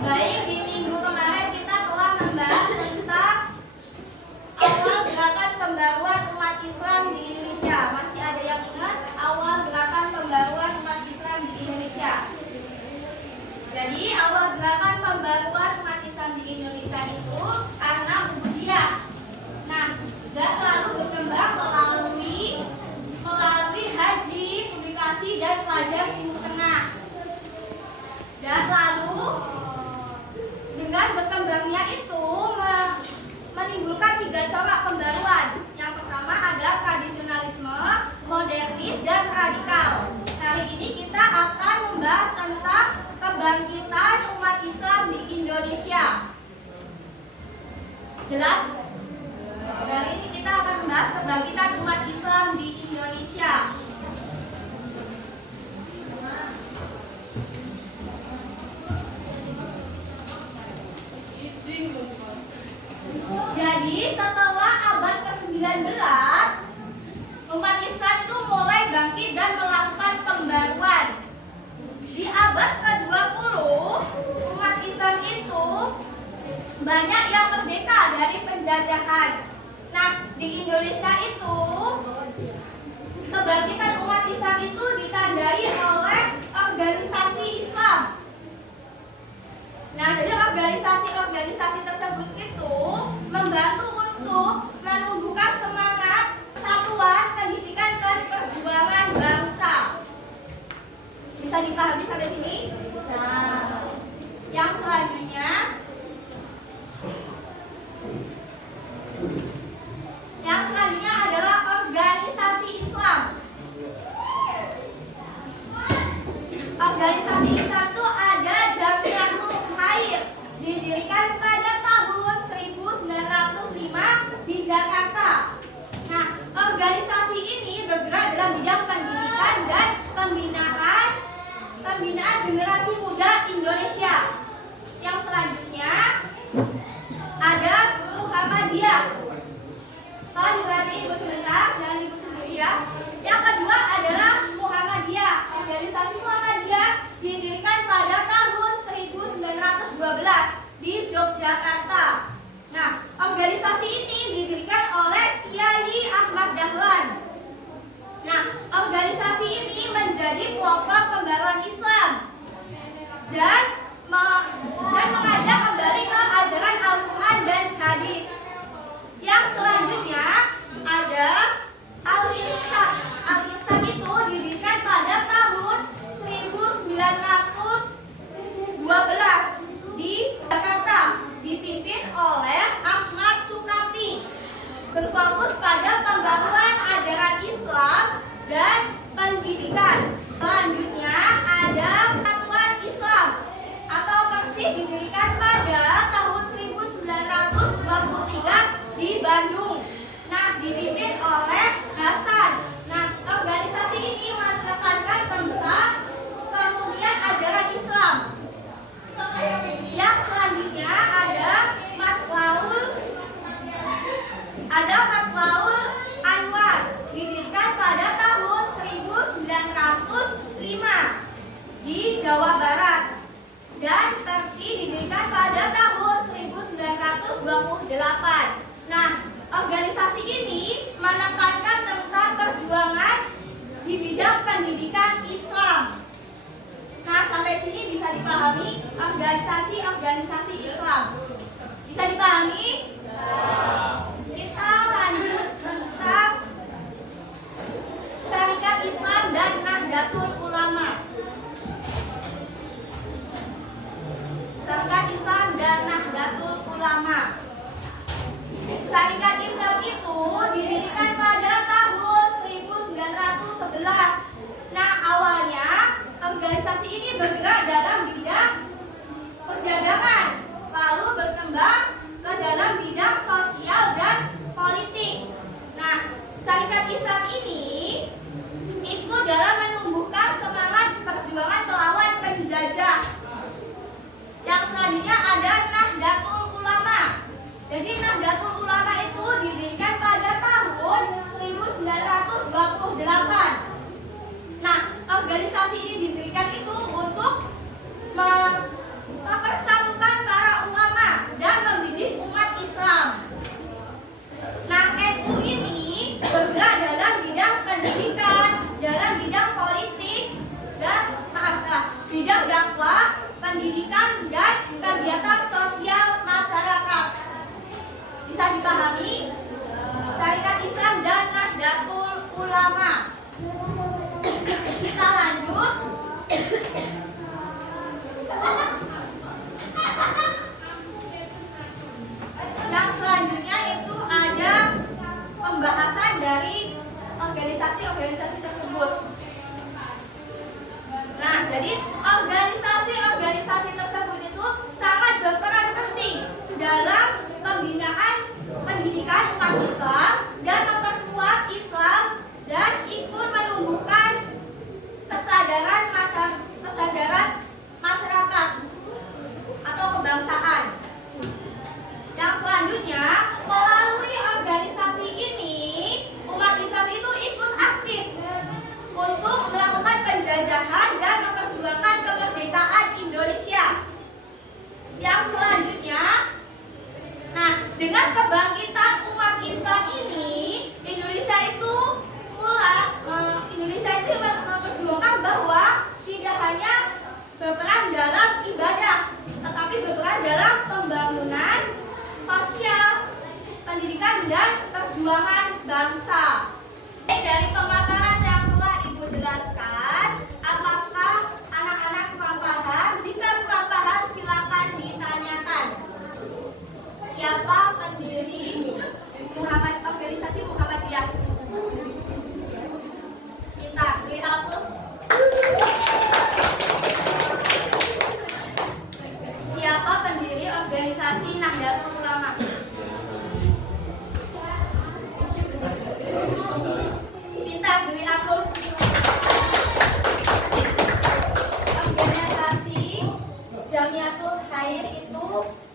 Baik, di minggu kemarin kita telah membahas tentang awal gerakan pembaruan umat Islam di Indonesia. Masih ada yang ingat awal gerakan pembaruan umat Islam di Indonesia? Jadi awal gerakan pembaruan umat Islam di Indonesia itu karena Ubudiyah. Nah, dan lalu berkembang melalui haji, publikasi dan pelajar Timur Tengah. Dan lalu dengan berkembangnya itu menimbulkan 3 corak pembaruan. Yang pertama ada tradisionalisme, modernis, dan radikal. Hari ini kita akan membahas tentang kebangkitan umat Islam di Indonesia. Jelas? Hari ini kita akan membahas kebangkitan umat Islam di Indonesia. Jadi setelah abad ke-19, umat Islam itu mulai bangkit dan melakukan pembaruan. Di abad ke-20, umat Islam itu banyak yang merdeka dari penjajahan. Nah, di Indonesia itu kebangkitan umat Islam itu ditandai oleh organisasi Islam. Nah, jadi organisasi tersebut itu membantu untuk menumbuhkan semangat persatuan, pendidikan, dan perjuangan bangsa. Bisa dipahami sampai sini? Bisa. Yang selanjutnya adalah organisasi Islam. Organisasi Islam itu ada Jamiatul Khair, didirikan pada tahun 1905 di Jakarta. Nah, organisasi ini bergerak dalam bidang pendidikan dan pembinaan generasi muda Indonesia. Yang selanjutnya ada Muhammadiyah. Kalau diperhatiin Ibu sebentar, jangan Ibu sendiri ya. Yang kedua adalah Muhammadiyah. Organisasi Muhammadiyah didirikan pada tahun 1912 di Yogyakarta. Nah, organisasi ini didirikan oleh Kiai Ahmad Dahlan. Nah, organisasi ini menjadi pelopor pembaruan Islam dan mengajak kembali ke ajaran Al-Quran dan hadis. Yang selanjutnya ada Al-Irsyad. Al-Irsyad itu didirikan pada tahun 1912 di Jakarta, dipimpin oleh Ahmad Sukati, berfokus pada pembaruan ajaran Islam dan pendidikan. Selanjutnya ada Persatuan Islam atau Persih, didirikan pada tahun 1923 di Bandung. Nah, dipimpin oleh Hasan. Nah, organisasi ini menekankan tentang kemudian ajaran Islam. Yang selanjutnya ada Matlaul Anwar, didirikan pada tahun 1905 di Jawa Barat, dan Perti didirikan pada tahun 1928. Nah, organisasi ini menekankan tentang perjuangan di bidang pendidikan Islam. Nah, sampai sini bisa dipahami organisasi Islam. Bisa dipahami? Kita lanjut tentang Syarikat Islam dan Nahdlatul Ulama. Syarikat Islam dan Nahdlatul Ulama. Syarikat Islam itu didirikan pada tahun 1911. Nah, awalnya organisasi ini bergerak dalam bidang perdagangan, lalu berkembang ke dalam bidang sosial dan politik. Nah, Syarikat Islam ini ikut dalam menumbuhkan semangat perjuangan melawan penjajah. Yang selanjutnya ada Nahdlatul Ulama. Jadi Nahdlatul Ulama itu didirikan pada tahun 1928. Nah, organisasi ini didirikan itu untuk Jadi organisasi-organisasi tersebut itu sangat berperan penting dalam pembinaan pendidikan umat Islam dan memperkuat Islam dan ikut menumbuhkan kesadaran masyarakat atau kebangsaan. Yang selanjutnya, melalui organisasi ini umat Islam itu ikut aktif untuk melakukan penjajahan dan memperjuangkan kemerdekaan Indonesia. Yang selanjutnya, nah, dengan kebangkitan umat Islam ini, Indonesia itu memperjuangkan bahwa tidak hanya berperan dalam ibadah, tetapi berperan dalam pembangunan sosial, pendidikan, dan perjuangan bangsa. Dari pemaparan yang telah Ibu jelaskan, apakah anak-anak kurang paham? Jika kurang paham, silakan ditanyakan. Siapa pendiri organisasi Muhammadiyah? Minta dihapus. Siapa pendiri organisasi Nahdlatul Ulama? Minta dihapus. Organisasi Jamiatul Khair itu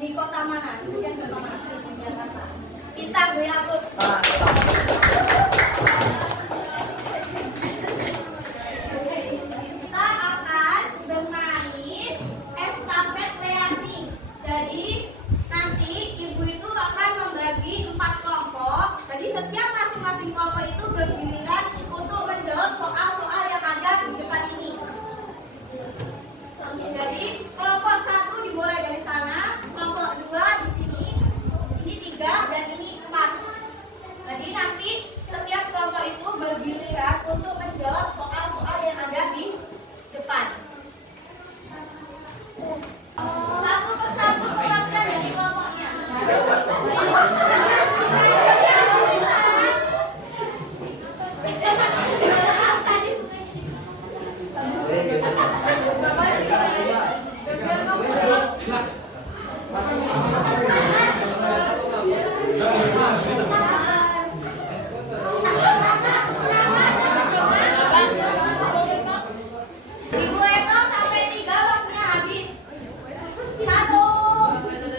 di kota mana? Mungkin kota mana? Jakarta. Minta dihapus. Kita akan bermain estafet learning. Jadi nanti ibu itu akan membagi 4 kelompok. Jadi setiap masing-masing kelompok itu bergiliran untuk menjawab soal-soal yang ada di depan ini. Jadi kelompok 1 dimulai dari sana, kelompok 2 di sini, ini 3 dan ini 4. Jadi nanti setiap kelompok itu bergiliran untuk menjawab soal-soal yang ada di depan. Satu persatu perwakilan dari kelompoknya. Ibu Eto sampai 3 waktunya habis. 1, 2, 3.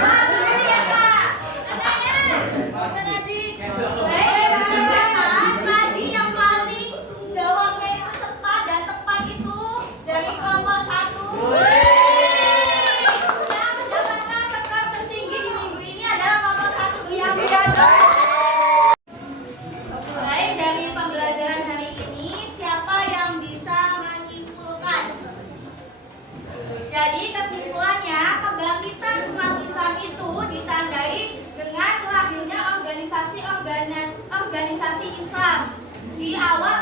Benar ya Pak? Benar di. Baik, tadi yang paling jawabnya itu cepat dan tepat itu dari kelompok 1. Yang mendapatkan skor tertinggi di minggu ini adalah kelompok 1. Baik, dari pembelajaran hari ini, siapa yang bisa menyimpulkan? Jadi kesimpulannya, kebangkitan umat Islam itu ditandai dengan lahirnya organisasi Islam di awal